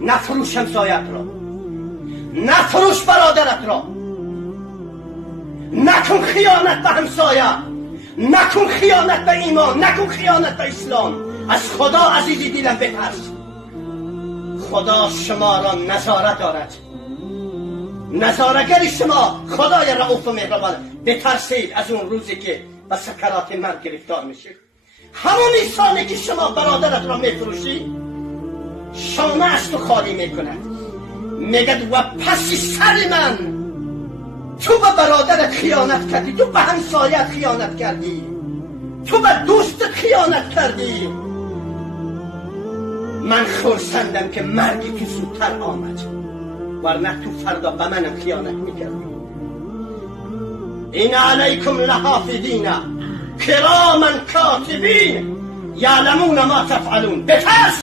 نفروش همسایت را، نفروش برادرت را، نکن خیانت به همسایه، نکن خیانت به ایمان، نکن خیانت به اسلام. از خدا عزیزی دیدم بترس. خدا شما را نظارت دارد، نظارگر شما خدای رؤوف و مهربان. بترسید از اون روزی که به سکرات مرگ گرفتار میشید. همون انسانی که شما برادرت را میفروشی شانه از تو خالی میکند، میگد و پس سر من تو به برادرت خیانت کردی، تو به همسایت خیانت کردی، تو به دوستت خیانت کردی. من خرسندم که مرگی که زودتر آمد، ورنه تو فردا به منم خیانت میکردی. این علیکم لحافظین کراما کاتبین یعلمون ما تفعلون. بترس.